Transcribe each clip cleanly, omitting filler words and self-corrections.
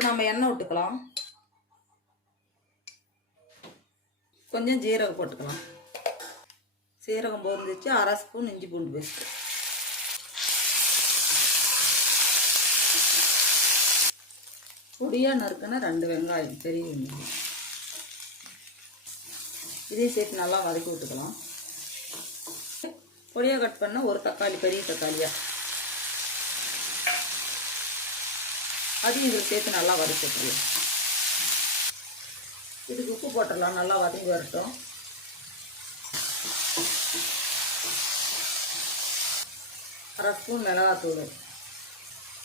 இப்போ நம்ம எண்ணெய் விட்டுக்கலாம். கொஞ்சம் ஜீரகம் போட்டுக்கலாம். சீரகம் பொரிஞ்சிச்சு. 1/2 ஸ்பூன் இஞ்சி பூண்டு பேஸ்ட். பொடியாக நறுக்குன்னா 2 வெங்காயம், பெரிய வெங்காயம். இதையும் சேர்த்து நல்லா வதக்கி விட்டுக்கலாம். பொடியாக கட் பண்ண ஒரு தக்காளி, பெரிய தக்காளியாக, அதையும் இதில் சேர்த்து நல்லா வதக்கி விட்டுருலாம். இதுக்கு உப்பு போட்டுடலாம். நல்லா வதங்கி வரட்டும். அரை ஸ்பூன் மிளகாத்தூள்.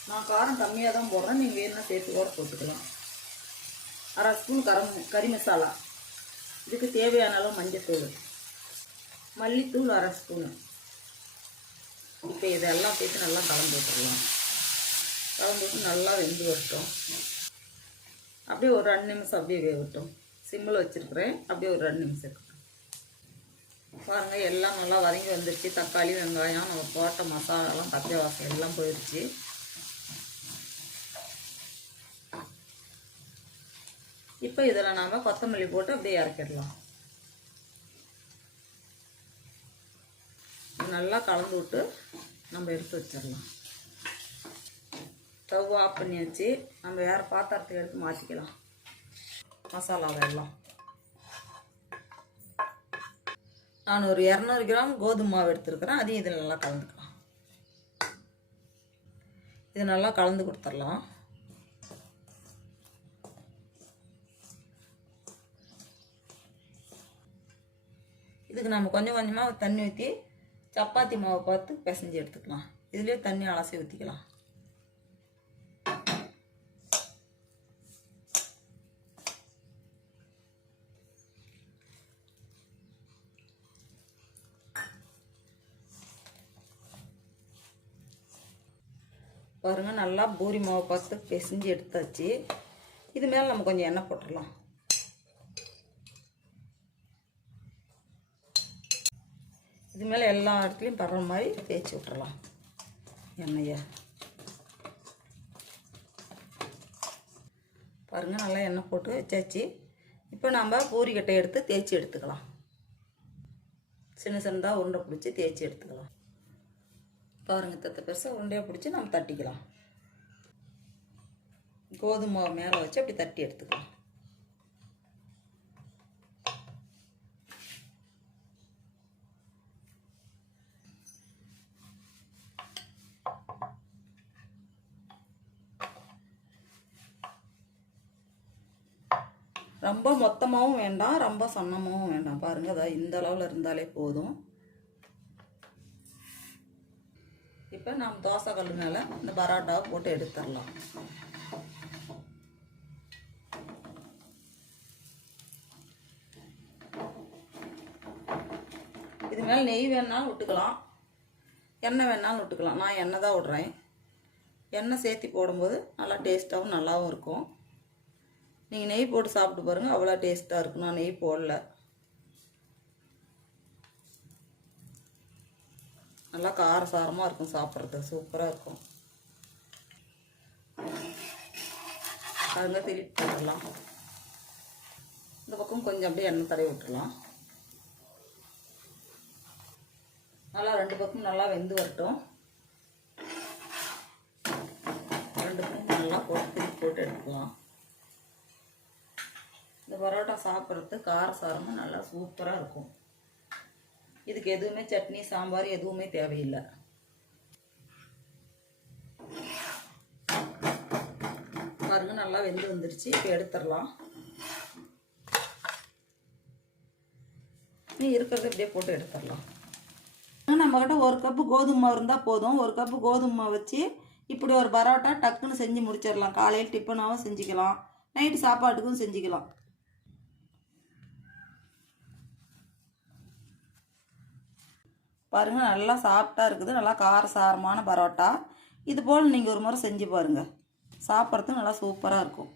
நான் காரம் கம்மியாக தான் போடுறேன், நீங்கள் வேணும்னா சேர்த்து கூட போட்டுக்கலாம். 1/2 ஸ்பூன் கறி மசாலா. இதுக்கு தேவையான அளவு மஞ்சத்தூள், மல்லித்தூள் 1/2 ஸ்பூனு. இப்போ இதெல்லாம் சேர்த்து நல்லா கலந்து விட்டுடலாம். கலந்து விட்டு நல்லா வெந்து வரட்டும். அப்படியே ஒரு 2 நிமிஷம் அப்படியே வேகட்டும். சிம்மில் வச்சுருக்கிறேன். அப்படியே ஒரு 2 நிமிஷம் இருக்கட்டும். பாருங்கள், எல்லாம் நல்லா வதங்கி வந்துருச்சு. தக்காளி, வெங்காயம், நம்ம போட்ட மசாலாலாம் பச்சை வாசம் எல்லாம் போயிடுச்சு. இப்போ இதில் நாம் கொத்தமல்லி போட்டு அப்படியே இறக்கிடலாம். நல்லா கலந்து விட்டு நம்ம எடுத்து வச்சிடலாம். ஸ்டவ் ஆஃப் பண்ணியாச்சு. நம்ம வேறு பாத்திரத்தை எடுத்து மாற்றிக்கலாம். மசாலாவை எல்லாம் நான் ஒரு 200 கிராம் கோதுமை மாவு எடுத்துருக்கிறேன். அதையும் இதில் நல்லா கலந்துக்கலாம். இது நல்லா கலந்து கொடுத்துடலாம். இதுக்கு நம்ம கொஞ்சம் கொஞ்சமாக தண்ணி ஊற்றி சப்பாத்தி மாவை பார்த்து பிசைஞ்சு எடுத்துக்கலாம். இதுலேயே தண்ணி அலசி ஊற்றிக்கலாம். பாருங்கள், நல்லா பூரி மாவை பார்த்து பிசைஞ்சு எடுத்தாச்சு. இது மேலே நம்ம கொஞ்சம் எண்ணெய் போட்டுடலாம். இது மேலே எல்லா இடத்துலையும் படுற மாதிரி தேய்ச்சி விட்டுறலாம் எண்ணெயை. பாருங்கள், நல்லா எண்ணெய் போட்டு வச்சாச்சு. இப்போ நம்ம பூரிக்கட்டை எடுத்து தேய்ச்சி எடுத்துக்கலாம். சின்ன சின்னதாக உருண்டை பிடிச்சி தேய்ச்சி எடுத்துக்கலாம். பாருங்கள், தத்த பெருசாக உருண்டையாக பிடிச்சி நம்ம தட்டிக்கலாம். கோதுமை மாவு மேலே வச்சு அப்படி தட்டி எடுத்துக்கலாம். ரொம்ப மொத்தமாகவும் வேண்டாம், ரொம்ப சன்னமாகவும் வேண்டாம். பாருங்கள், அதாவது இந்த அளவில் இருந்தாலே போதும். இப்போ நாம் தோசை கல் மேலே இந்த பரோட்டாவை போட்டு எடுத்துடலாம். இது மேலே நெய் வேணாலும் விட்டுக்கலாம், எண்ணெய் வேணாலும் விட்டுக்கலாம். நான் எண்ணெய் தான் விட்றேன். எண்ணெய் சேர்த்தி போடும்போது நல்லா டேஸ்ட்டாகவும் நல்லாவும் இருக்கும். நீங்கள் நெய் போட்டு சாப்பிட்டு பாருங்கள், அவ்வளோ டேஸ்ட்டாக இருக்கும். நான் நெய் போடல. நல்லா காரசாரமாக இருக்கும், சாப்பிட்றதுக்கு சூப்பராக இருக்கும். அதில் திருப்பி போட்டுடலாம். இந்த பக்கம் கொஞ்சம் அப்படியே எண்ணெய் தடவி விட்டுடலாம். நல்லா 2 பக்கம் நல்லா வெந்து வரட்டும். 2 பக்கம் நல்லா போட்டு திருப்பி போட்டு எடுத்துக்கலாம். இந்த பரோட்டா சாப்பிட்றதுக்கு காரசாரமாக நல்லா சூப்பராக இருக்கும். இதுக்கு எதுவுமே சட்னி, சாம்பார் எதுவுமே தேவையில்லை. பாருங்கள், நல்லா வெந்து வந்துருச்சு. இப்போ எடுத்துடலாம். நீ இருக்கிறத இப்படியே போட்டு எடுத்துடலாம். நம்மக்கிட்ட 1 கப்பு கோதுமை மாவு இருந்தால் போதும். 1 கப்பு கோதுமை மாவு வச்சு இப்படி ஒரு பரோட்டா டக்குன்னு செஞ்சு முடிச்சிடலாம். காலையில் டிஃபனாகவும் செஞ்சுக்கலாம், நைட்டு சாப்பாட்டுக்கும் செஞ்சுக்கலாம். பாருங்கள், நல்லா சாஃப்டாக இருக்குது. நல்லா காரசாரமான பரோட்டா. இது போல் நீங்கள் ஒரு முறை செஞ்சு பாருங்கள். சாப்பிட்றதுக்கு நல்லா சூப்பராக இருக்கும்.